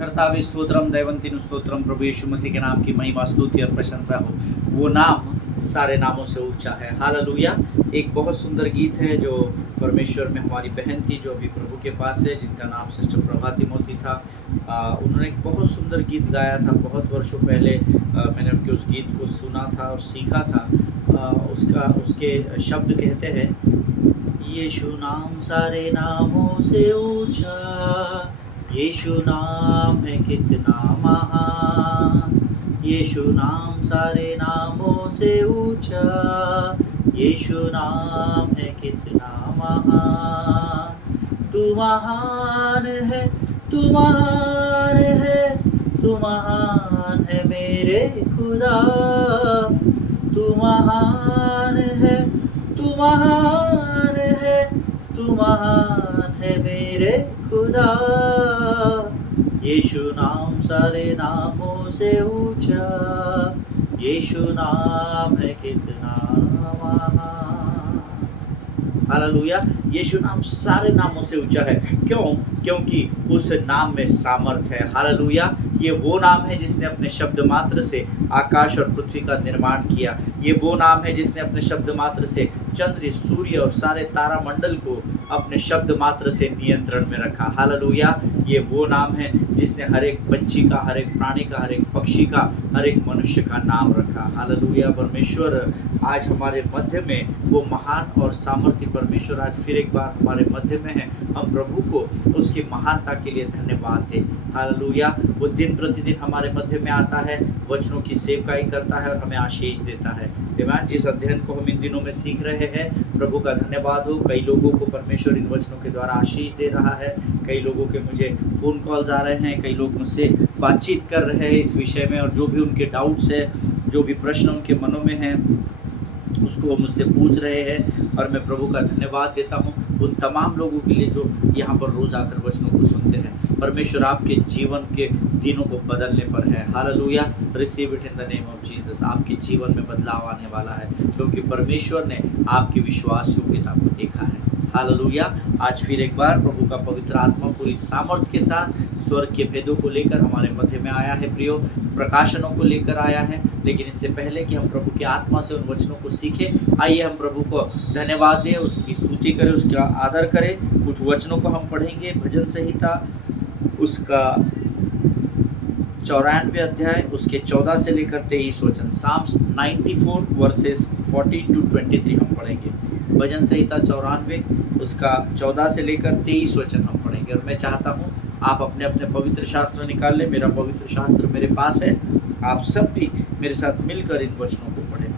कर्तावे स्तोत्रम दैवंतिन स्तोत्रम, प्रभु यीशु मसीह के नाम की महिमा स्तुति और प्रशंसा हो। वो नाम सारे नामों से ऊंचा है। हालेलुया। एक बहुत सुंदर गीत है जो परमेश्वर में हमारी बहन थी जो अभी प्रभु के पास है, जिनका नाम सिस्टर प्रभा तिमोती था। उन्होंने एक बहुत सुंदर गीत गाया था बहुत वर्षों पहले। मैंने उनके उस गीत को सुना था और सीखा था। उसके शब्द कहते हैं, यीशु नाम सारे नामों से ऊंचा, यीशु नाम है कितना महान, यीशु नाम सारे नामों से ऊंचा, यीशु नाम है कितना महान। तू महान है, तू महान है, तू महान है मेरे खुदा, तू महान है, तू महान है, तू महान है मेरे खुदा। यीशु नाम सारे नामों से ऊंचा, यीशु नाम है कितना महान। हालेलुया। यीशु नाम सारे नामों से ऊंचा है। क्यों? क्योंकि उस नाम में सामर्थ है। हालेलुया। ये वो नाम है जिसने अपने शब्द मात्र से आकाश और पृथ्वी का निर्माण किया। ये वो नाम है जिसने अपने शब्द मात्र से चंद्र, सूर्य और सारे तारामंडल को अपने शब्द मात्र से नियंत्रण में रखा। हालेलुया। ये वो नाम है जिसने हर एक पंछी का, हर एक प्राणी का, हर एक पक्षी का, हर एक मनुष्य का नाम रखा। हालेलुया। परमेश्वर आज हमारे मध्य में, वो महान और सामर्थ्य परमेश्वर आज फिर एक बार हमारे मध्य में है। हम प्रभु को उसकी महानता के लिए धन्यवाद दें। हालेलुया। वो दिन प्रतिदिन हमारे मध्य में आता है, वचनों की सेवकाई करता है और हमें आशीष देता है। जिस अध्ययन को हम इन दिनों में सीख रहे हैं, प्रभु का धन्यवाद हो। कई लोगों को परमेश्वर इन वचनों के द्वारा आशीष दे रहा है। कई लोगों के मुझे फ़ोन कॉल्स आ रहे हैं, कई लोग मुझसे बातचीत कर रहे हैं इस विषय में, और जो भी उनके डाउट्स है, जो भी प्रश्न उनके मनों में हैं, उसको वो मुझसे पूछ रहे हैं। और मैं प्रभु का धन्यवाद देता हूँ उन तमाम लोगों के लिए जो यहाँ पर रोज़ आकर वचनों को सुनते हैं। परमेश्वर आपके जीवन के दिनों को बदलने पर है। Hallelujah. Receive it in the name of Jesus. आपके जीवन में बदलाव आने वाला है क्योंकि परमेश्वर ने आपकी विश्वास योग्यता को देखा है। हालेलुया। आज फिर एक बार प्रभु का पवित्र आत्मा पूरी सामर्थ के साथ स्वर्ग के भेदों को लेकर हमारे मध्य में आया है। प्रियो, प्रकाशनों को लेकर आया है। लेकिन इससे पहले कि हम प्रभु के आत्मा से उन वचनों को सीखें, आइए हम प्रभु को धन्यवाद दें, उसकी स्तुति करें, उसका आदर करें। कुछ वचनों को हम पढ़ेंगे। भजन संहिता उसका 94 अध्याय, उसके 14 से लेकर 23 वचन। साम्स 94 वर्सेस 40 to 23 हम पढ़ेंगे। भजन संहिता 94 उसका 14 से लेकर 23 वचन हम पढ़ेंगे। और मैं चाहता हूँ आप अपने अपने पवित्र शास्त्र निकाल लें। मेरा पवित्र शास्त्र मेरे पास है। आप सब भी मेरे साथ मिलकर इन वचनों को पढ़ें।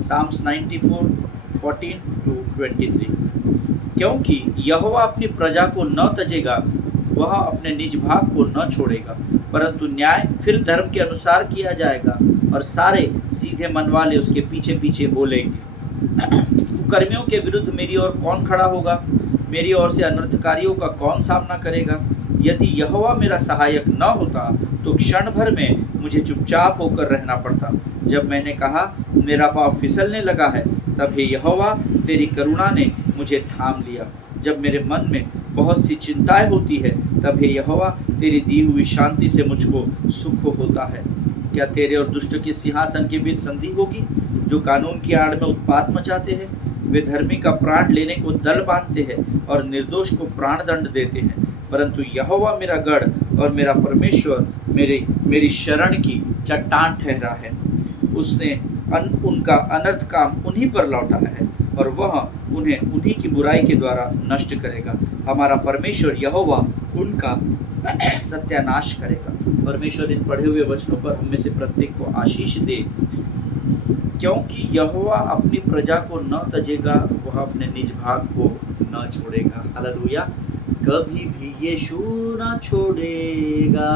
Psalms 94 14 to 23। क्योंकि यहोवा अपनी प्रजा को न तजेगा, वह अपने निज भाग को न छोड़ेगा, परंतु न्याय फिर धर्म के अनुसार किया जाएगा और सारे सीधे मन वाले उसके पीछे पीछे बोलेंगे। कुकर्मियों के विरुद्ध मेरी ओर कौन खड़ा होगा? मेरी ओर से अनर्थकारियों का कौन सामना करेगा? यदि यहोवा मेरा सहायक न होता तो क्षण भर में मुझे चुपचाप होकर रहना पड़ता। जब मैंने कहा मेरा पाँव फिसलने लगा है, तब हे यहोवा तेरी करुणा ने मुझे थाम लिया। जब मेरे मन में बहुत सी चिंताएं होती है, तब हे यहोवा तेरी दी हुई शांति से मुझको सुख होता है। क्या तेरे और दुष्ट के सिंहासन के बीच संधि होगी? जो कानून की आड़ में उत्पात मचाते हैं, वे धर्मी का प्राण लेने को दल बांधते हैं और निर्दोष को प्राण दंड देते हैं। परंतु यहोवा मेरा गढ़ और मेरा परमेश्वर मेरी शरण की चट्टान ठहरा है। उसने उनका अनर्थ काम उन्हीं पर लौटाया है और वह उन्हें उन्हीं की बुराई के द्वारा नष्ट करेगा। हमारा परमेश्वर यहोवा उनका सत्यानाश करेगा। परमेश्वर इन पढ़े हुए वचनों पर हम में से प्रत्येक को आशीष दे। क्योंकि यहोवा अपनी प्रजा को न तजेगा, वह अपने निज भाग को न छोड़ेगा। हालेलुया। कभी भी यीशु न छोड़ेगा,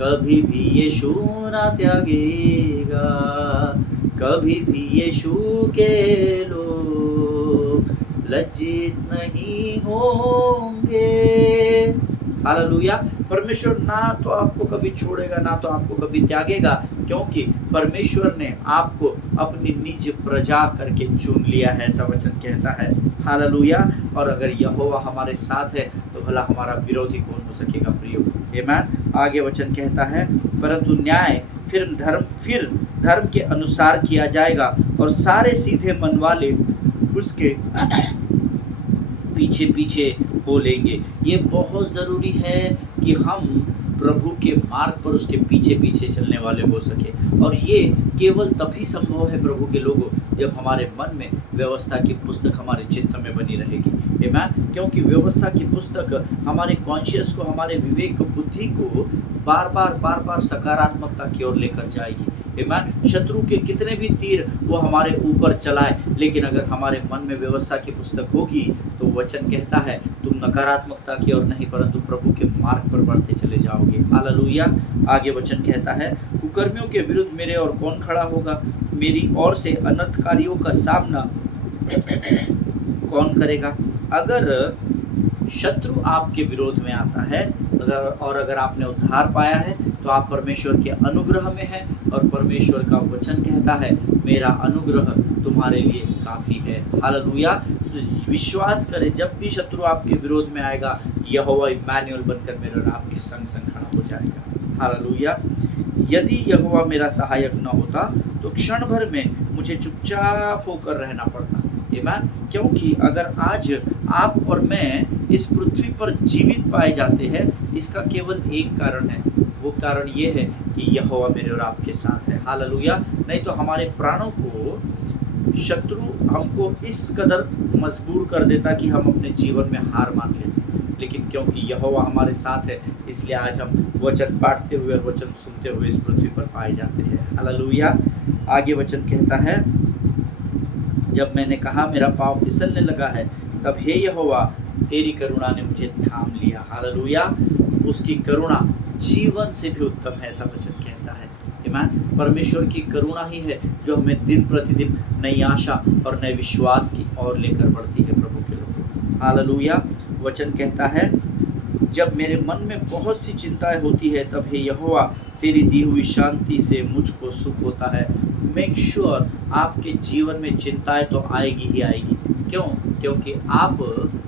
कभी भी यीशु न त्यागेगा, कभी भी यीशु के लोग लज्जित नहीं होंगे। हालेलुया। परमेश्वर ना तो आपको कभी छोड़ेगा, ना तो आपको कभी त्यागेगा, क्योंकि परमेश्वर ने आपको अपनी निज प्रजा करके चुन लिया है, ऐसा वचन कहता है। हालेलुया। और अगर यहोवा हमारे साथ है तो भला हमारा विरोधी कौन हो सकेगा प्रियो। आमीन। आगे वचन कहता है, परंतु न्याय फिर धर्म के अनुसार किया जाएगा और सारे सीधे मन वाले उसके पीछे पीछे बोलेंगे। ये बहुत ज़रूरी है कि हम प्रभु के मार्ग पर उसके पीछे पीछे चलने वाले हो सके, और ये केवल तभी संभव है प्रभु के लोगों, जब हमारे मन में व्यवस्था की पुस्तक हमारे चित्त में बनी रहेगी। आमीन। क्योंकि व्यवस्था की पुस्तक हमारे कॉन्शियस को, हमारे विवेक बुद्धि को बार बार सकारात्मकता की ओर लेकर जाएगी। आमीन। शत्रु के कितने भी तीर वो हमारे ऊपर चलाए, लेकिन अगर हमारे मन में व्यवस्था की पुस्तक होगी तो वचन कहता है तुम नकारात्मकता की ओर नहीं परंतु प्रभु के मार्ग पर बढ़ते चले जाओगे। हालेलुया। आगे वचन कहता है, कुकर्मियों के विरुद्ध मेरे और कौन खड़ा होगा, मेरी ओर से अनर्थकारियों का सामना कौन करेगा। अगर शत्रु आपके विरोध में आता है अगर आपने उद्धार पाया है तो आप परमेश्वर के अनुग्रह में हैं, और परमेश्वर का वचन कहता है मेरा अनुग्रह तुम्हारे लिए काफ़ी है। हालेलुया। विश्वास करें, जब भी शत्रु आपके विरोध में आएगा यहोवा इम्मानुएल बनकर मेरे और आपके संग खड़ा हो जाएगा। हालेलुया। यदि यहोवा मेरा सहायक न होता तो क्षण भर में मुझे चुपचाप होकर रहना पड़ता। आमीन। क्योंकि अगर आज आप और मैं इस पृथ्वी पर जीवित पाए जाते हैं, इसका केवल एक कारण है, वो कारण ये है कि यहोवा मेरे और आपके साथ है। हालेलुया। नहीं तो हमारे प्राणों को शत्रु हमको इस कदर मजबूर कर देता कि हम अपने जीवन में हार मान लेते, लेकिन क्योंकि यहोवा हमारे साथ है इसलिए आज हम वचन बांटते हुए और वचन सुनते हुए इस पृथ्वी पर पाए जाते हैं। हालेलुया। आगे वचन कहता है, जब मैंने कहा मेरा पाँव फिसलने लगा है, तब हे यहोवा तेरी करुणा ने मुझे थाम लिया। हालेलुया। उसकी करुणा जीवन से भी उत्तम है, ऐसा वचन कहता है। आमीन। परमेश्वर की करुणा ही है जो हमें दिन प्रतिदिन नई आशा और नए विश्वास की ओर लेकर बढ़ती है प्रभु के लोगों। हालेलुया। वचन कहता है, जब मेरे मन में बहुत सी चिंताएं होती है तब हे यहोवा तेरी दी हुई शांति से मुझको सुख होता है। मेक श्योर आपके जीवन में चिंताएं तो आएगी ही आएगी। क्यों? क्योंकि आप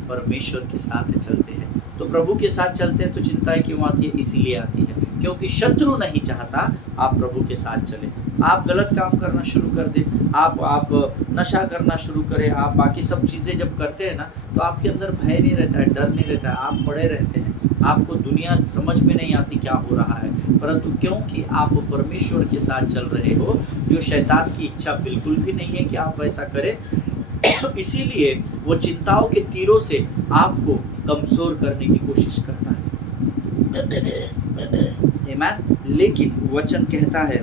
परमेश्वर के साथ चलते हैं। तो प्रभु के साथ चलते हैं तो चिंताएं क्यों आती है? इसीलिए आती है क्योंकि शत्रु नहीं चाहता आप प्रभु के साथ चले। आप गलत काम करना शुरू कर दें, आप नशा करना शुरू करें, आप बाकी सब चीज़ें जब करते हैं ना तो आपके अंदर भय नहीं रहता है, डर नहीं रहता है, आप पड़े रहते हैं, आपको दुनिया समझ में नहीं आती क्या हो रहा है। परंतु क्योंकि आप परमेश्वर के साथ चल रहे हो, जो शैतान की इच्छा बिल्कुल भी नहीं है कि आप वैसा करें, इसीलिए वो चिंताओं के तीरों से आपको कमजोर करने की कोशिश करता है। आमीन। लेकिन वचन कहता है,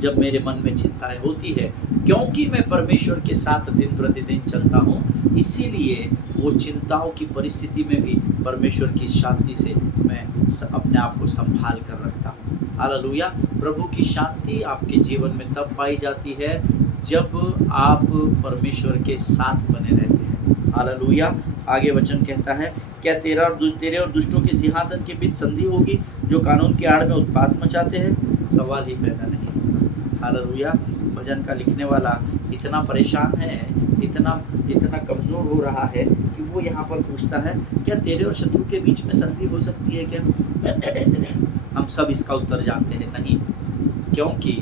जब मेरे मन में चिंताएं होती है, क्योंकि मैं परमेश्वर के साथ दिन प्रतिदिन चलता हूँ, इसीलिए वो चिंताओं की परिस्थिति में भी परमेश्वर की शांति से मैं अपने आप को संभाल कर रखता हूँ। हालेलुया। प्रभु की शांति आपके जीवन में तब पाई जाती है जब आप परमेश्वर के साथ बने रहते हैं। हालेलुया। आगे वचन कहता है, क्या तेरे और दुष्टों के सिंहासन के बीच संधि होगी जो कानून की आड़ में उत्पात मचाते हैं? सवाल ही पैदा नहीं होता। हालेलुया। भजन का लिखने वाला इतना परेशान है, इतना कमज़ोर हो रहा है कि वो यहाँ पर पूछता है, क्या तेरे और शत्रु के बीच में संधि हो सकती है क्या? हम सब इसका उत्तर जानते हैं, नहीं, क्योंकि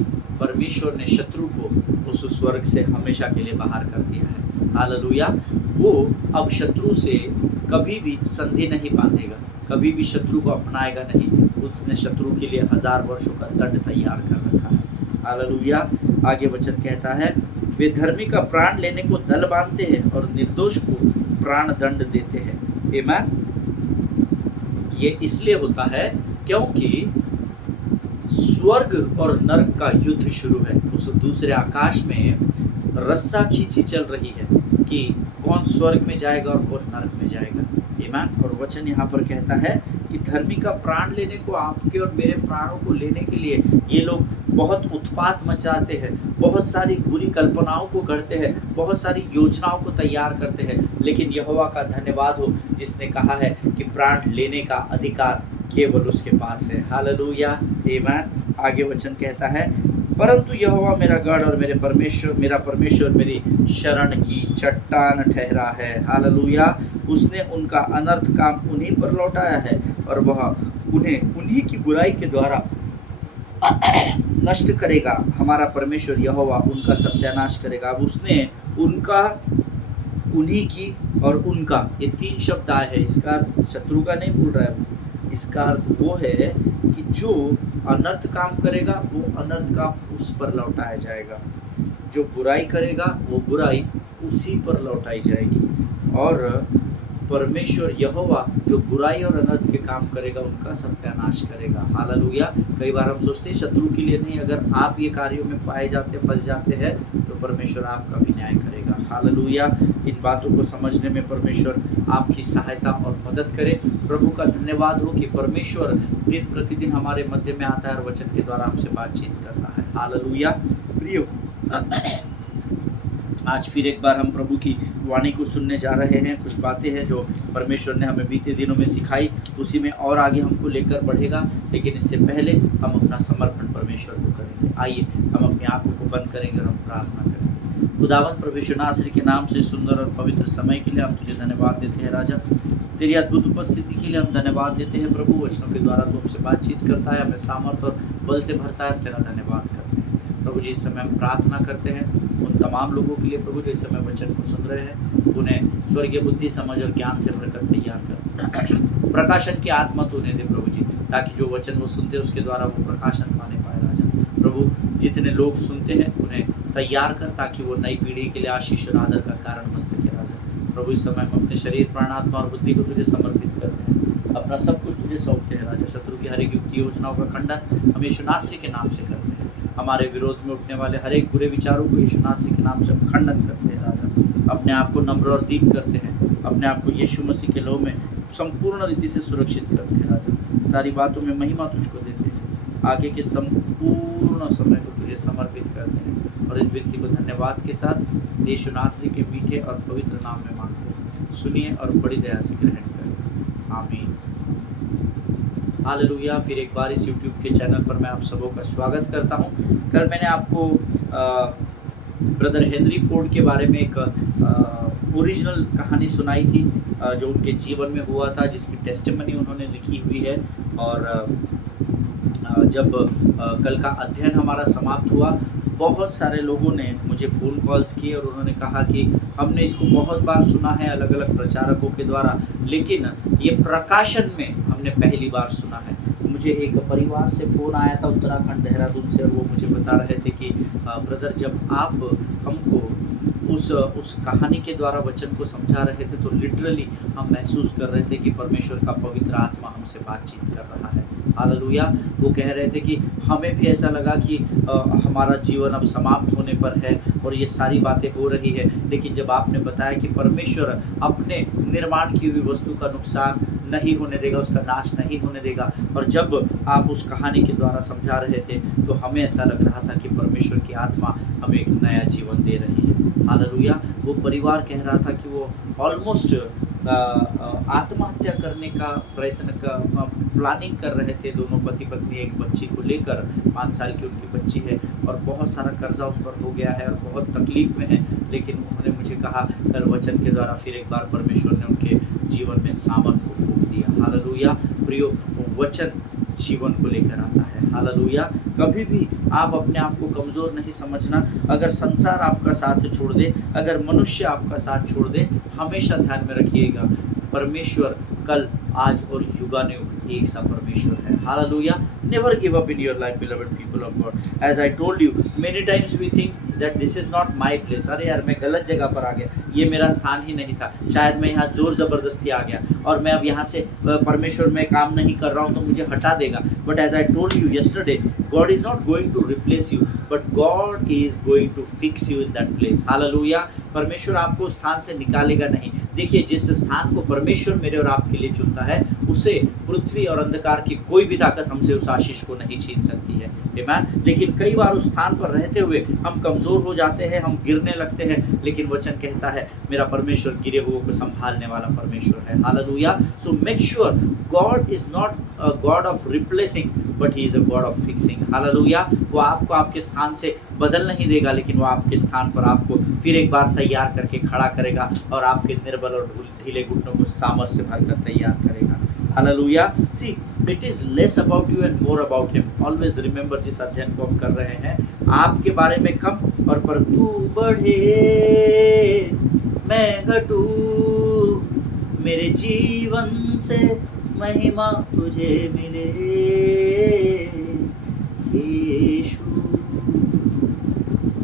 परमेश्वर ने शत्रु को उस स्वर्ग से हमेशा के लिए बाहर कर दिया है। हालेलुया। वो अब शत्रु से कभी भी संधि नहीं बांधेगा, कभी भी शत्रु को अपनाएगा नहीं। उसने शत्रु के लिए 1000 वर्षों का दंड तैयार कर रखा है। हालेलुया। आगे वचन कहता है, वे धर्मी का प्राण लेने को दल बांधते हैं और निर्दोष को प्राण दंड देते हैं। आमीन। ये इसलिए होता है क्योंकि स्वर्ग और नरक का युद्ध शुरू है। उस दूसरे आकाश में रस्सा खींची चल रही है कि कौन स्वर्ग में जाएगा और कौन नरक में जाएगा। आमीन। और वचन यहाँ पर कहता है कि धर्मी का प्राण लेने को, आपके और मेरे प्राणों को लेने के लिए ये लोग बहुत उत्पात मचाते हैं, बहुत सारी बुरी कल्पनाओं को गढ़ते हैं, बहुत सारी योजनाओं को तैयार करते हैं। लेकिन यहोवा का धन्यवाद हो जिसने कहा है कि प्राण लेने का अधिकार केवल उसके पास है। हालेलुया। आमीन। आगे वचन कहता है, परंतु यहोवा मेरा गढ़ और मेरा परमेश्वर मेरी शरण की चट्टान ठहरा है। हालेलुया। उसने उनका अनर्थ काम उन्हीं पर लौटाया है और वह उन्हें उन्हीं की बुराई के द्वारा नष्ट करेगा। हमारा परमेश्वर यहोवा उनका सत्यानाश करेगा। अब उसने उनका, उन्हीं की और उनका, ये 3 शब्द आए हैं। इसका अर्थ शत्रु का नहीं बोल रहा है, इसका अर्थ वो है कि जो अनर्थ काम करेगा वो अनर्थ काम उस पर लौटाया जाएगा, जो बुराई करेगा वो बुराई उसी पर लौटाई जाएगी। और परमेश्वर यहोवा जो बुराई और अनर्थ के काम करेगा उनका सत्यानाश करेगा। हालेलुया। कई बार हम सोचते हैं शत्रु के लिए नहीं, अगर आप ये कार्यों में पाए जाते, फंस जाते हैं, तो परमेश्वर आपका भी न्याय करेगा। हालेलुया। इन बातों को समझने में परमेश्वर आपकी सहायता और मदद करे। प्रभु का धन्यवाद हो कि परमेश्वर दिन प्रतिदिन हमारे मध्य में आता है और वचन के द्वारा हमसे बातचीत करता है। हालेलुया। प्रियो, आज फिर एक बार हम प्रभु की वाणी को सुनने जा रहे हैं। कुछ बातें हैं जो परमेश्वर ने हमें बीते दिनों में सिखाई, उसी में और आगे हमको लेकर बढ़ेगा। लेकिन इससे पहले हम अपना समर्पण परमेश्वर को करेंगे। आइए हम अपनी आंखों को बंद करेंगे और हम प्रार्थना करेंगे। खुदावंद प्रभु यीशु नासरी के नाम से सुंदर और पवित्र समय के लिए हम तुझे धन्यवाद देते हैं राजा। तेरी अद्भुत उपस्थिति के लिए हम धन्यवाद देते हैं प्रभु। वचनों के द्वारा तू हमसे बातचीत करता है, हमें सामर्थ और बल से भरता है। तेरा धन्यवाद करते हैं प्रभु जी। इस समय हम प्रार्थना करते हैं उन तमाम लोगों के लिए प्रभु जो इस समय वचन को सुन रहे हैं, उन्हें स्वर्गीय बुद्धि, समझ और ज्ञान से भरकर तैयार कर। प्रकाशन की आत्मा तू उन्हें दे प्रभु जी, ताकि जो वचन वो सुनते हैं उसके द्वारा वो प्रकाशन पाने पाए राजा। प्रभु जितने लोग सुनते हैं उन्हें तैयार कर, ताकि वो नई पीढ़ी के लिए आशीष और आदर का कारण बन सके राजा। प्रभु इस समय हम अपने शरीर, प्राण, आत्मा और बुद्धि को तुझे समर्पित करते हैं। अपना सब कुछ तुझे सौंपते हैं राजा। शत्रु की हर एक युक्ति योजनाओं का खंडन हम यीशु नासरी के नाम से करते हैं। हमारे विरोध में उठने वाले हर एक बुरे विचारों को यीशु नासरी के नाम से खंडन करते हैं राजा। अपने आप को नम्र और दीन करते हैं, अपने आप को यीशु मसीह के लहू में संपूर्ण रीति से सुरक्षित करते हैं राजा। सारी बातों में महिमा तुझको देते हैं। आगे के संपूर्ण समय को तुझे समर्पित करते हैं और इस विनती को धन्यवाद के साथ यीशु नासरी के मीठे और पवित्र नाम में मांगते हैं। सुनिए और बड़ी दया से ग्रहण करें। आमीन। हालेलुया। फिर एक बार इस YouTube के चैनल पर मैं आप सबों का स्वागत करता हूं। कल मैंने आपको ब्रदर हेनरी फोर्ड के बारे में एक ओरिजिनल कहानी सुनाई थी, जो उनके जीवन में हुआ था, जिसकी टेस्टिमनी उन्होंने लिखी हुई है। और जब कल का अध्ययन हमारा समाप्त हुआ, बहुत सारे लोगों ने मुझे फ़ोन कॉल्स किए और उन्होंने कहा कि हमने इसको बहुत बार सुना है अलग अलग प्रचारकों के द्वारा, लेकिन ये प्रकाशन में हमने पहली बार सुना है। मुझे एक परिवार से फ़ोन आया था उत्तराखंड देहरादून से, और वो मुझे बता रहे थे कि ब्रदर जब आप हमको उस कहानी के द्वारा वचन को समझा रहे थे तो लिटरली हम महसूस कर रहे थे कि परमेश्वर का पवित्र आत्मा हमसे बातचीत कर रहा है। हालेलुया। वो कह रहे थे कि हमें भी ऐसा लगा कि हमारा जीवन अब समाप्त होने पर है और ये सारी बातें हो रही है, लेकिन जब आपने बताया कि परमेश्वर अपने निर्माण की हुई वस्तु का नुकसान नहीं होने देगा, उसका नाश नहीं होने देगा, और जब आप उस कहानी के द्वारा समझा रहे थे तो हमें ऐसा लग रहा था कि परमेश्वर की आत्मा हमें एक नया जीवन दे रही है। हालेलुया। वो परिवार कह रहा था कि वो ऑलमोस्ट आत्महत्या करने का प्रयत्न का प्लानिंग कर रहे थे। दोनों पति पत्नी एक बच्ची को लेकर, 5 साल की उनकी बच्ची है, और बहुत सारा कर्जा उन पर हो गया है और बहुत तकलीफ में है। लेकिन उन्होंने मुझे कहा कल वचन के द्वारा फिर एक बार परमेश्वर ने उनके जीवन में सामर्थ को फूंक दिया। हालेलुया। प्रियो, वचन जीवन को लेकर आता है। हालेलुया। कभी भी आप अपने आप को कमज़ोर नहीं समझना। अगर संसार आपका साथ छोड़ दे, अगर मनुष्य आपका साथ छोड़ दे, हमेशा ध्यान में रखिएगा परमेश्वर कल, आज और युगानुयुग एक सा परमेश्वर है। Hallelujah. Never give up in your life beloved people of God. As I told you many times we think that this is not my place. अरे यार, मैं गलत जगह पर आ गया, ये मेरा स्थान ही नहीं था, शायद मैं यहाँ जोर ज़बरदस्ती आ गया और मैं अब यहाँ से परमेश्वर में काम नहीं कर रहा हूँ तो मुझे हटा देगा। But as I told you yesterday, God is not going to replace you, but God is going to fix you in that place. Hallelujah. परमेश्वर आपको स्थान से निकालेगा नहीं। देखिए, जिस स्थान को परमेश्वर मेरे और आपके लिए चुनता है, उसे पृथ्वी और अंधकार की कोई भी ताकत हमसे उस आशीष को नहीं छीन सकती है। आमीन। लेकिन कई बार उस स्थान पर रहते हुए हम कमज़ोर हो जाते हैं, हम गिरने लगते हैं, लेकिन वचन कहता है मेरा परमेश्वर गिरे हुओं को संभालने वाला परमेश्वर है। Hallelujah. So make sure God is not a God of replacing, but he is a God of fixing. Hallelujah. वो आपको आपके स्थान से बदल नहीं देगा, लेकिन वो आपके स्थान पर आपको फिर एक बार तैयार करके खड़ा करेगा और आपके निर्बल और ढीले घुटनों को सामर्थ्य से भरकर तैयार करेगा। Hallelujah. See it is less about you and more about him. Always remember, जिस अध्ययन को हम कर रहे हैं, आपके बारे में कम और पर तू बढ़े मैं घटूं, मेरे जीवन से महिमा तुझे मिले यीशु।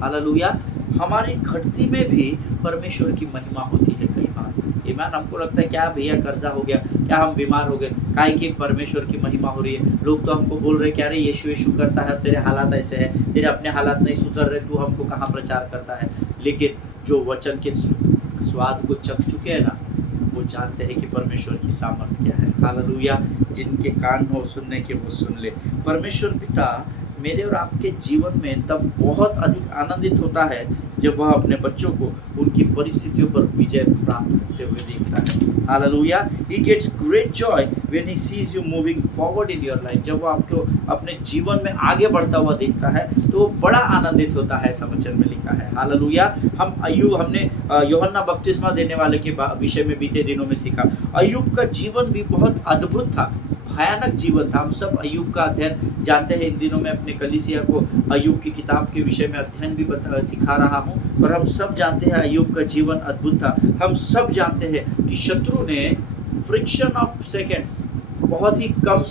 हालेलुया। हमारी घटती में भी परमेश्वर की महिमा होती है। कई बार ईमान हमको लगता है क्या भैया कर्जा हो गया, क्या हम बीमार हो गए, काहे कि परमेश्वर की महिमा हो रही है। लोग तो हमको बोल रहे क्या रे यीशु यीशु करता है, तेरे हालात ऐसे हैं, तेरे अपने हालात नहीं सुधर रहे, तू हमको कहाँ प्रचार करता है। लेकिन जो वचन के स्वाद को चख चुके हैं ना, वो जानते हैं कि परमेश्वर की सामर्थ क्या है। हालेलुया। जिनके कान हो सुनने के वो सुन ले। परमेश्वर पिता मेरे और आपके जीवन में तब बहुत अधिक आनंदित होता है जब वह अपने बच्चों को उनकी परिस्थितियों पर विजय प्राप्त करते हुए देखता है। Hallelujah. He gets great joy when he sees you moving forward in your life। जब वो आपको अपने जीवन में आगे बढ़ता हुआ देखता है तो वो बड़ा आनंदित होता है। समाचार में लिखा है। हालेलुया। हमने यूहन्ना बपतिस्मा देने वाले के विषय में बीते दिनों में सीखा। अय्यूब का जीवन भी बहुत अद्भुत था, भयानक जीवन था। हम सब अय्यूब का अध्ययन जानते हैं। इन दिनों में अपने कलीसिया को अय्यूब की किताब के विषय में अध्ययन भी सिखा रहा हूँ। और हम सब जानते हैं अय्यूब का जीवन अद्भुत था। हम सब जानते हैं कि शत्रु ने फ्रिक्शन ऑफ सेकेंड्स, बहुत ही कम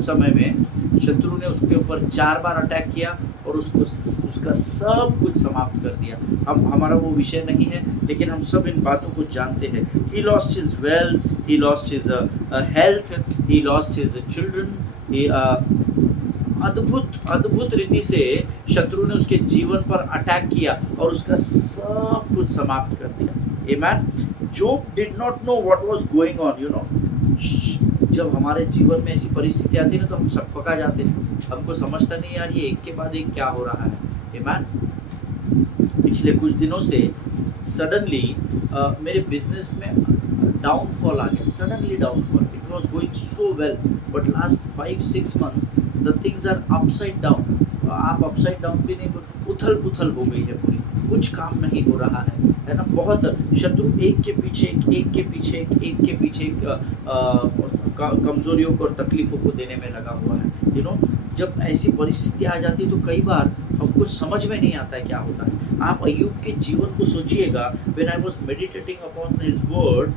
समय में शत्रु ने उसके ऊपर 4 बार अटैक किया और उसका सब कुछ समाप्त कर दिया। हमारा वो विषय नहीं है, लेकिन हम सब इन बातों को जानते हैं। He lost his wealth, he lost his health, he lost his children. अद्भुत रीति से शत्रु ने उसके जीवन पर अटैक किया और उसका सब कुछ समाप्त कर दिया। Amen. Job did not know what was going on, you know. जब हमारे जीवन में ऐसी परिस्थिति आती है ना तो हम सब पका जाते हैं। हमको समझता नहीं यार ये एक के बाद एक क्या हो रहा है। आमेन। पिछले कुछ दिनों से सडनली मेरे बिजनेस में डाउनफॉल आ गया। Suddenly downfall. It was going so well, but last 5-6 months the things are upside down. आप अपसाइड डाउन भी नहीं, उथल पुथल हो गई है पूरी, कुछ काम नहीं हो रहा है ना। बहुत शत्रु एक के पीछे एक कमजोरियों को और तकलीफों को देने में लगा हुआ है। यू नो, जब ऐसी परिस्थिति आ जाती है तो कई बार हमको समझ में नहीं आता है क्या होता है। आप अय्यूब के जीवन को सोचिएगा। When I was meditating upon his word,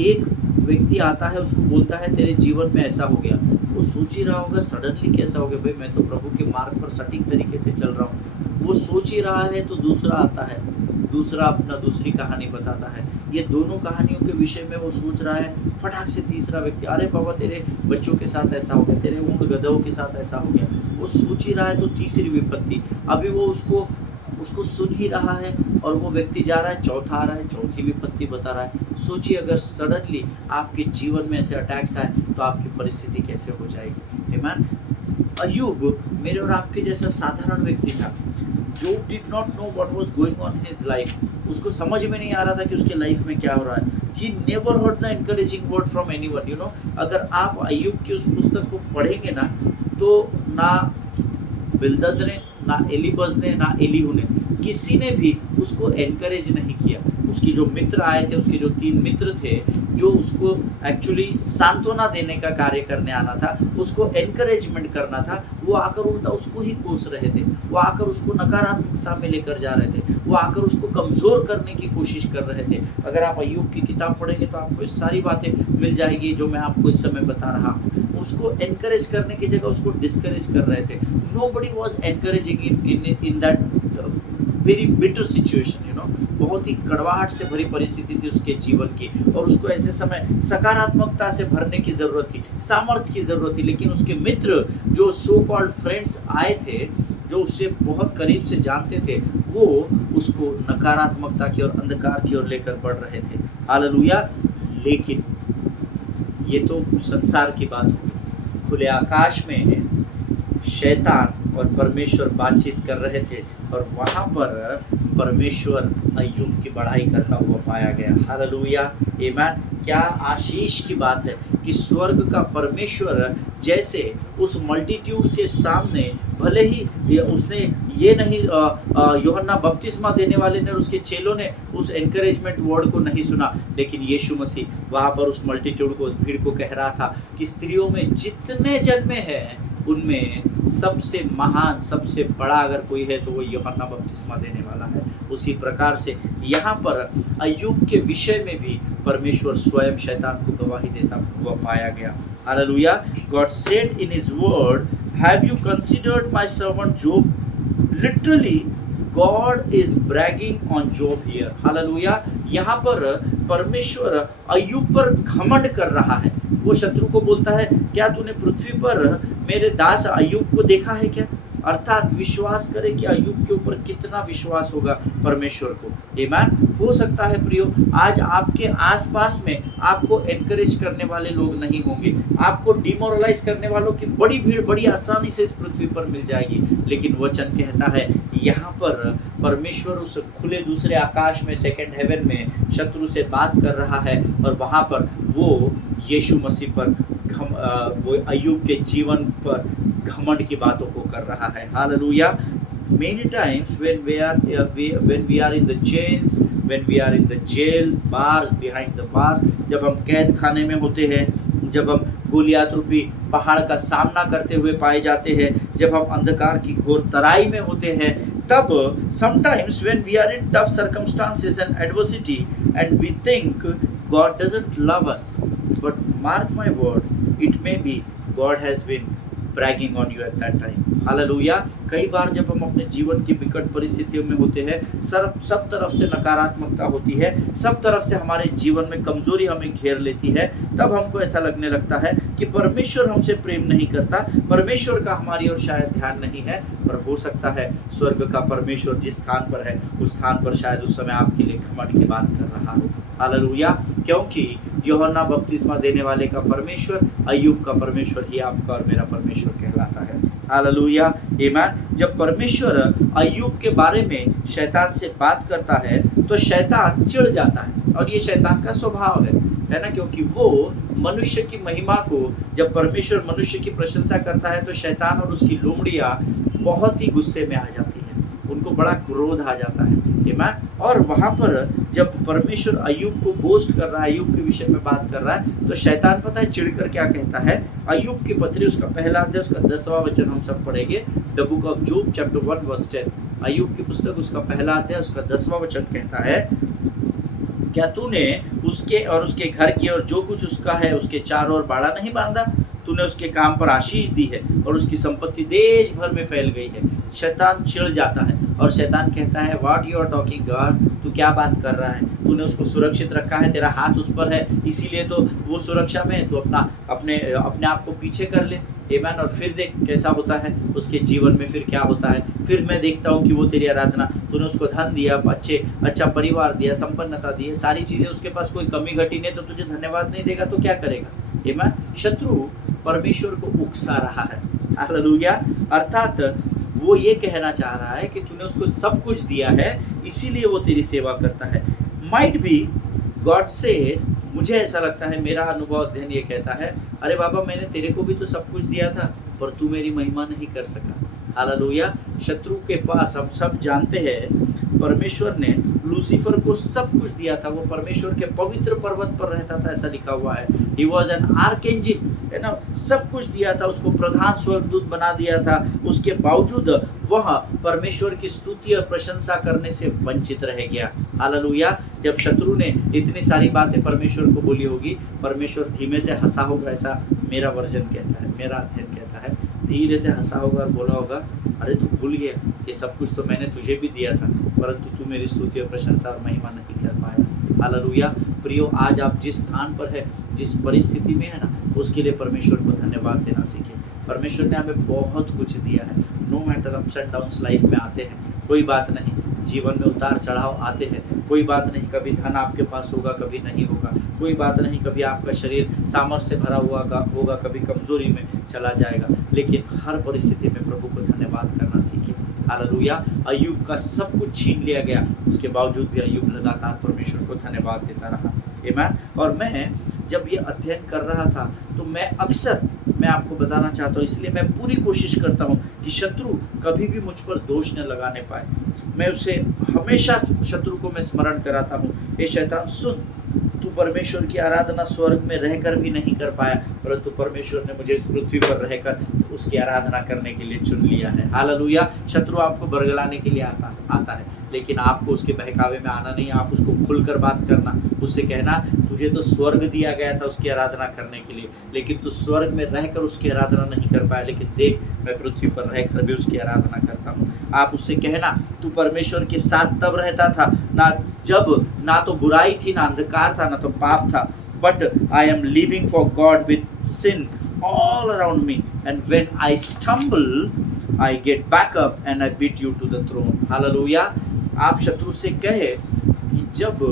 एक व्यक्ति आता है, उसको बोलता है तेरे जीवन में ऐसा हो गया। वो सोच ही रहा होगा सडनली कैसा हो गया, भाई मैं तो प्रभु के मार्ग पर सटीक तरीके से चल रहा हूँ। वो सोच ही रहा है तो दूसरा आता है, दूसरा अपना दूसरी कहानी बताता है। ये दोनों कहानियों के विषय में वो सोच रहा है, फटाक से तीसरा व्यक्ति, अरे बाबा तेरे बच्चों के साथ ऐसा हो गया, तेरे ऊँट गधों के साथ ऐसा हो गया। वो सोच ही रहा है तो तीसरी विपत्ति, अभी वो उसको सुन ही रहा है और वो व्यक्ति जा रहा है, चौथा आ रहा है, चौथी विपत्ति बता रहा है। सोचिए अगर सडनली आपके जीवन में ऐसे अटैक्स आए तो आपकी परिस्थिति कैसे हो जाएगी। आमीन। अय्यूब मेरे और आपके जैसा साधारण व्यक्ति था। Job did not know what was going on in his life. उसको समझ में नहीं आ रहा था कि उसके लाइफ में क्या हो रहा है। He never heard the encouraging word from anyone. You know, अगर आप अय्यूब की उस पुस्तक को पढ़ेंगे ना तो ना बिल्दद ने, ना एलीबज ने, ना एलीहू ने, किसी ने भी उसको एनकरेज नहीं किया। उसकी जो मित्र आए थे, उसके जो 3 मित्र थे जो उसको एक्चुअली सांत्वना देने का कार्य करने आना था, उसको एनकरेजमेंट करना था, वो आकर उल्टा उसको ही कोस रहे थे। वो आकर उसको नकारात्मकता में लेकर जा रहे थे। वो आकर उसको कमज़ोर करने की कोशिश कर रहे थे। अगर आप अय्यूब की किताब पढ़ेंगे तो आपको इस सारी बातें मिल जाएगी जो मैं आपको इस समय बता रहा हूँ। उसको एनकरेज करने की जगह उसको डिस्करेज कर रहे थे। Nobody was encouraging in that very bitter situation. You know, बहुत ही कड़वाहट से भरी परिस्थिति थी उसके जीवन की और उसको ऐसे समय सकारात्मकता से भरने की ज़रूरत थी, सामर्थ्य की ज़रूरत थी। लेकिन उसके मित्र जो सो कॉल्ड फ्रेंड्स आए थे, जो उससे बहुत करीब से जानते थे, वो उसको नकारात्मकता की और अंधकार की ओर लेकर बढ़ रहे थे। हालेलुया। लेकिन ये तो संसार की बात होगी। खुले आकाश में शैतान और परमेश्वर बातचीत कर रहे थे और वहाँ पर परमेश्वर अय्यूब की बड़ाई करता हुआ पाया गया। हालेलुया, आमीन। क्या आशीष की बात है कि स्वर्ग का परमेश्वर जैसे उस मल्टीट्यूड के सामने, भले ही उसने ये नहीं यूहन्ना बपतिस्मा देने वाले ने और उसके चेलों ने उस एनकरेजमेंट वर्ड को नहीं सुना, लेकिन यीशु मसीह वहाँ पर उस मल्टीट्यूड को, उस भीड़ को कह रहा था कि स्त्रियों में जितने जन्मे हैं उनमें सबसे महान, सबसे बड़ा अगर कोई है तो वो यूहन्ना बपतिस्मा देने वाला है। उसी प्रकार से यहाँ पर अय्यूब के विषय में भी परमेश्वर स्वयं शैतान को गवाही देता हुआ पाया गया। Hallelujah. God said in his word, have you considered my servant job? Literally God is bragging on job here. Hallelujah. यहाँ पर परमेश्वर अय्यूब पर घमंड कर रहा है। वो शत्रु को बोलता है, क्या तूने पृथ्वी पर मेरे दास अय्यूब को देखा है क्या? अर्थात विश्वास करे कि अय्यूब के ऊपर कितना विश्वास होगा परमेश्वर को। आमीन। हो सकता है प्रियो, आज आपके आसपास में आपको एनकरेज करने वाले लोग नहीं होंगे, आपको डिमोरलाइज करने वालों की बड़ी भीड़ बड़ी आसानी से इस पृथ्वी पर मिल जाएगी, लेकिन वचन कहता है यहाँ पर परमेश्वर उस खुले दूसरे आकाश में, सेकंड हेवन में शत्रु से बात कर रहा है और वहाँ पर वो यीशु मसीह पर वो अय्यूब के जीवन पर घमंड की बातों को कर रहा है। Hallelujah. Many times when we are in the chains, when we are in the jail, bars, behind the bars, जब हम कैद खाने में होते हैं, जब हम गोलियात रूपी पहाड़ का सामना करते हुए पाए जाते हैं, जब हम अंधकार की घोर तराई में होते हैं, तब sometimes when we are in tough circumstances and adversity and we think God doesn't love us, but mark my word, it may be God has been bragging on you at that time. Hallelujah. कई बार जब हम अपने जीवन की विकट परिस्थितियों में होते हैं, सब तरफ से नकारात्मकता होती है, सब तरफ से हमारे जीवन में कमजोरी हमें घेर लेती है, तब हमको ऐसा लगने लगता है कि परमेश्वर हमसे प्रेम नहीं करता, परमेश्वर का हमारी ओर शायद ध्यान नहीं है। पर हो सकता है स्वर्ग का परमेश्वर जिस स्थान पर है उस स्थान पर शायद उस समय आपके लिए घमंड की बात कर रहा हो। हालेलुया। क्योंकि यूहन्ना बपतिस्मा देने वाले का परमेश्वर अय्यूब का परमेश्वर ही आपका और मेरा परमेश्वर कहलाता है। हालेलुया, आमीन। जब परमेश्वर अय्यूब के बारे में शैतान से बात करता है तो शैतान चिढ़ जाता है, और ये शैतान का स्वभाव है ना, क्योंकि वो मनुष्य की महिमा को, जब परमेश्वर मनुष्य की प्रशंसा करता है तो शैतान और उसकी लोमड़ियाँ बहुत ही गुस्से में आ जाती है, उनको बड़ा क्रोध आ जाता है। आमीन। और वहाँ पर जब परमेश्वर अय्यूब को बोस्ट कर रहा है, अय्यूब के विषय में बात कर रहा है, तो शैतान पता है चिढ़कर क्या कहता है? अय्यूब की पत्री उसका पहला अध्याय उसका 10वां वचन हम सब पढ़ेंगे। The book of Job chapter 1 verse 10। अय्यूब की पुस्तक उसका पहला अध्याय उसका 10वां वचन कहता है, क्या तूने उसके और उसके घर की और जो कुछ उसका है उसके चारों ओर बाड़ा नहीं बांधा? तूने उसके काम पर आशीष दी है और उसकी संपत्ति देश भर में फैल गई है। शैतान चिढ़ जाता है और शैतान कहता है, what you are talking God, तू क्या बात कर रहा है? तूने उसको सुरक्षित रखा है, तेरा हाथ उस पर है, इसीलिए तो वो सुरक्षा में है, तो अपने आप को पीछे कर ले। आमीन। और फिर देख कैसा होता है उसके जीवन में, फिर क्या होता है? फिर मैं देखता हूँ कि वो तेरी आराधना, तूने उसको धन दिया, अच्छा परिवार दिया, संपन्नता दी, सारी चीज़ें उसके पास, कोई कमी घटी नहीं, तो तुझे धन्यवाद नहीं देगा तो क्या करेगा? आमीन। शत्रु परमेश्वर को उकसा रहा है। हालेलुया। अर्थात वो ये कहना चाह रहा है कि तूने उसको सब कुछ दिया है, इसीलिए वो तेरी सेवा करता है। माइट बी गॉड सेड, मुझे ऐसा लगता है, मेरा अनुभव अध्ययन ये कहता है, अरे बाबा मैंने तेरे को भी तो सब कुछ दिया था पर तू मेरी महिमा नहीं कर सका। हालेलुया। शत्रु के पास, हम सब जानते हैं, परमेश्वर ने लूसीफर को सब कुछ दिया था, वो परमेश्वर के पवित्र पर्वत पर रहता था, ऐसा लिखा हुआ है। ही वॉज एन आर्कएंजिल, है ना, सब कुछ दिया था उसको, प्रधान स्वर्गदूत बना दिया था, उसके बावजूद वह परमेश्वर की स्तुति और प्रशंसा करने से वंचित रह गया। हालेलुया। जब शत्रु ने इतनी सारी बातें परमेश्वर को बोली होगी, परमेश्वर धीमे से हंसा होगा, ऐसा मेरा वर्जन कहता है, मेरा अध्ययन कहता है, धीरे से हंसा होगा और बोला होगा, अरे तू भूल गया, ये सब कुछ तो मैंने तुझे भी दिया था, परंतु तू मेरी स्तुति और प्रशंसा और महिमा नहीं कर पाया। हालेलुया। प्रियो, आज आप जिस स्थान पर है, जिस परिस्थिति में है ना, उसके लिए परमेश्वर को धन्यवाद देना सीखें। परमेश्वर ने हमें बहुत कुछ दिया है। No matter ups and downs life में आते हैं, कोई बात नहीं, जीवन में उतार चढ़ाव आते हैं। कोई बात नहीं, कभी धन आपके पास होगा, कभी नहीं होगा। कोई बात नहीं, कभी आपका शरीर सामर्थ्य से भरा हुआ होगा, कभी कमजोरी में चला जाएगा। लेकिन हर परिस्थिति में प्रभु को धन्यवाद करना सीखें। हालेलुया। अय्यूब का सब कुछ छीन लिया गया, उसके बावजूद भी अय्यूब लगातार परमेश्वर को धन्यवाद देता रहा। आमीन। और मैं जब ये अध्ययन कर रहा था तो मैं आपको बताना चाहता हूँ, इसलिए मैं पूरी कोशिश करता हूँ कि शत्रु कभी भी मुझ पर दोष न लगाने पाए। मैं उसे हमेशा, शत्रु को मैं स्मरण कराता हूँ, ये शैतान सुन, तू परमेश्वर की आराधना स्वर्ग में रहकर भी नहीं कर पाया, परंतु परमेश्वर ने मुझे इस पृथ्वी पर रहकर उसकी आराधना करने के लिए चुन लिया है। हालेलुया। शत्रु आपको बरगलाने के लिए आता है, लेकिन आपको उसके बहकावे में आना नहीं। आप उसको खुलकर बात करना, उससे कहना तुझे तो स्वर्ग दिया गया था उसकी आराधना करने के लिए, लेकिन तू स्वर्ग में रहकर उसकी आराधना नहीं कर पाया, लेकिन देख मैं पृथ्वी पर रहकर भी उसकी आराधना करता हूँ। आप उससे कहना तू परमेश्वर के साथ तब रहता था ना जब ना तो बुराई थी, ना अंधकार था, ना तो पाप था, but I am living for God with sin all around me, and when I stumble I get back up and I beat you to the throne. Hallelujah. आप शत्रु से कहे कि जब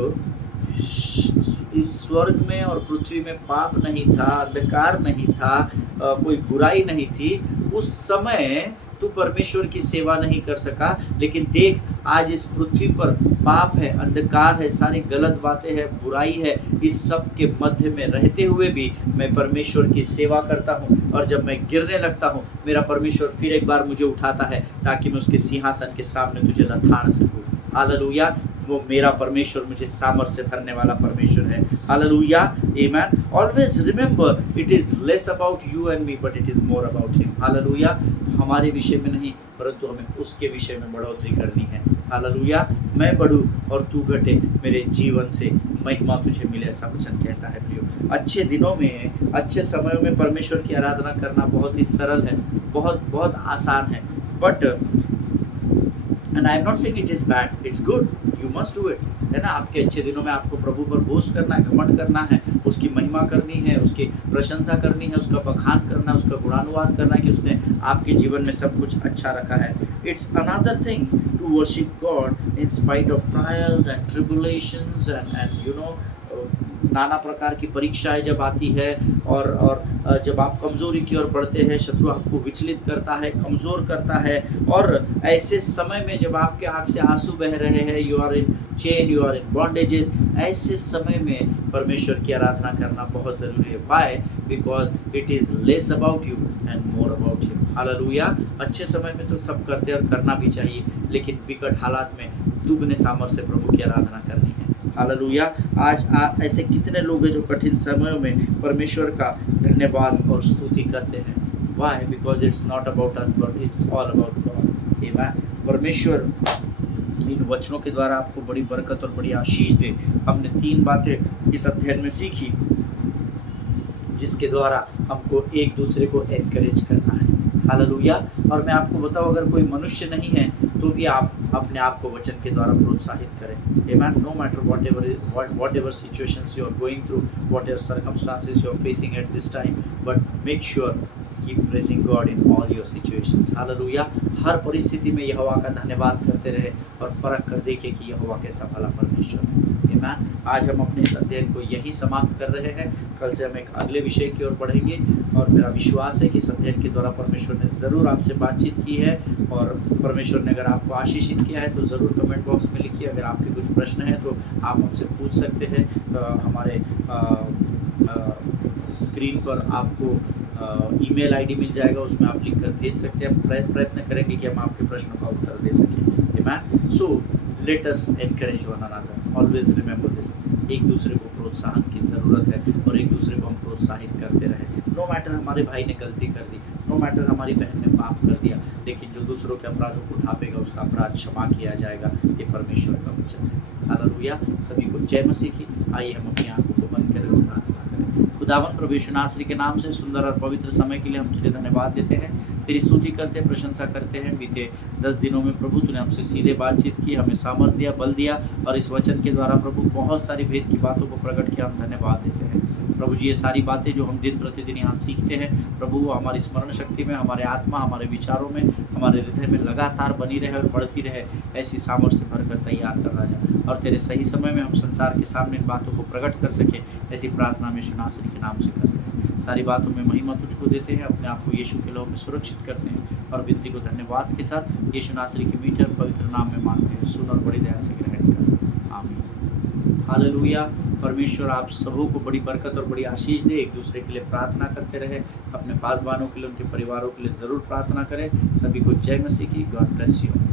इस स्वर्ग में और पृथ्वी में पाप नहीं था, अंधकार नहीं था, कोई बुराई नहीं थी, उस समय तू परमेश्वर की सेवा नहीं कर सका, लेकिन देख आज इस पृथ्वी पर पाप है, अंधकार है, सारी गलत बातें हैं, बुराई है, इस सब के मध्य में रहते हुए भी मैं परमेश्वर की सेवा करता हूँ। और जब मैं गिरने लगता हूँ, मेरा परमेश्वर फिर एक बार मुझे उठाता है ताकि मैं उसके सिंहासन के सामने तुझे लथाड़ सकूँ। हालेलुया। वो मेरा परमेश्वर मुझे सामर्थ्य से भरने वाला परमेश्वर है। हालेलुया। आमीन। Always remember it is less about you and me but it is more about him. Hallelujah. हमारे विषय में नहीं, परंतु हमें उसके विषय में बढ़ोतरी करनी है। हालेलुया। मैं बढ़ूं और तू घटे, मेरे जीवन से महिमा तुझे मिले, ऐसा वचन कहता है। प्रियो, अच्छे दिनों में, अच्छे समयों में परमेश्वर की आराधना करना बहुत ही सरल है, बहुत आसान है। But and I am not saying it is bad, it's good, you must do it, है ना। आपके अच्छे दिनों में आपको प्रभु पर बोस्ट करना है, घमंड करना है, उसकी महिमा करनी है, उसकी प्रशंसा करनी है, उसका बखान करना है, उसका गुणानुवाद करना है कि उसने आपके जीवन में सब कुछ अच्छा रखा है। It's another thing to worship God in spite of trials and tribulations and you know नाना प्रकार की परीक्षाएं जब आती है और जब आप कमज़ोरी की ओर बढ़ते हैं, शत्रु आपको विचलित करता है, कमज़ोर करता है। और ऐसे समय में जब आपके आँख से आंसू बह रहे हैं, you are in chain, you are in bondages, ऐसे समय में परमेश्वर की आराधना करना बहुत ज़रूरी है। Why? Because it is less about you and more about him. Hallelujah. अच्छे समय में तो सब करते और करना भी चाहिए, लेकिन विकट हालात में दुगने सामर्थ्य से प्रभु की आराधना करनी है। हालेलुया। आज ऐसे कितने लोग हैं जो कठिन समयों में परमेश्वर का धन्यवाद और स्तुति करते हैं। Why? Because it's not about us but it's all about God. Amen. परमेश्वर इन वचनों के द्वारा आपको बड़ी बरकत और बड़ी आशीष दे। हमने 3 बातें इस अध्ययन में सीखी जिसके द्वारा हमको एक दूसरे को एनकरेज करना है। हालेलुया। और मैं आपको बताऊं, अगर कोई मनुष्य नहीं है तो भी आप अपने आप को वचन के द्वारा प्रोत्साहित करें। Amen. No matter whatever situations you are going through, whatever circumstances you are facing at this time, but make sure keep praising God in all your situations. Hallelujah. हर परिस्थिति में यहोवा का धन्यवाद करते रहे और परख कर देखें कि यहोवा कैसा भला परमेश्वर है। आमीन। आज हम अपने इस अध्ययन को यही समाप्त कर रहे हैं। कल से हम एक अगले विषय की ओर बढ़ेंगे और मेरा विश्वास है कि इस अध्ययन के द्वारा परमेश्वर ने ज़रूर आपसे बातचीत की है और परमेश्वर ने अगर आपको आशीषित किया है तो ज़रूर कमेंट बॉक्स में लिखिए। अगर आपके कुछ प्रश्न हैं तो आप हमसे पूछ सकते हैं। हमारे स्क्रीन पर आपको ईमेल आईडी मिल जाएगा, उसमें आप लिख कर भेज सकते हैं। हम प्रयत्न करेंगे कि हम आपके प्रश्नों का उत्तर दे सकें। आमीन। So let us encourage one another. Always remember this. एक दूसरे को प्रोत्साहन की ज़रूरत है और एक दूसरे को हम प्रोत्साहित करते रहें। नो मैटर हमारे भाई ने गलती कर दी, नो मैटर हमारी बहन ने पाप कर दिया, लेकिन जो दूसरों के अपराधों को ढांपेगा उसका अपराध क्षमा किया जाएगा। ये परमेश्वर का वचन है। हालेलुया। सभी को जय मसीह की। आइए हम अपनी आंखों को बंद करें और प्रार्थना करें। खुदावन प्रभु यीशु नासरी के नाम से सुंदर और पवित्र समय के लिए हम तुझे धन्यवाद देते हैं, तेरी स्तुति करते हैं, प्रशंसा करते हैं। बीते 10 दिनों में प्रभु तूने हमसे सीधे बातचीत की, हमें सामर्थ दिया, बल दिया और इस वचन के द्वारा प्रभु बहुत सारी भेद की बातों को प्रकट किया। हम धन्यवाद देते हैं प्रभु जी ये सारी बातें जो हम दिन प्रतिदिन यहाँ सीखते हैं प्रभु वो हमारी स्मरण शक्ति में, हमारे आत्मा, हमारे विचारों में, हमारे हृदय में लगातार बनी रहे और बढ़ती रहे, ऐसी सामर्थ्य से भरकर तैयार कर राजा। और तेरे सही समय में हम संसार के सामने इन बातों को प्रकट कर सके, ऐसी प्रार्थना में यीशु नासरी के नाम से करते हैं। सारी बातों में महिमा तुझको देते हैं, अपने आप को यीशु के लहू में सुरक्षित करते हैं और विनती को धन्यवाद के साथ यीशु नासरी के मीठे और पवित्र नाम में मांगते हैं। सुन और बड़ी दया से ग्रहण कर, आमीन। हालेलुया। परमेश्वर आप सबों को बड़ी बरकत और बड़ी आशीष दे। एक दूसरे के लिए प्रार्थना करते रहे, अपने पासवानों के लिए, उनके परिवारों के लिए ज़रूर प्रार्थना करें। सभी को जय मसीह की। God bless you.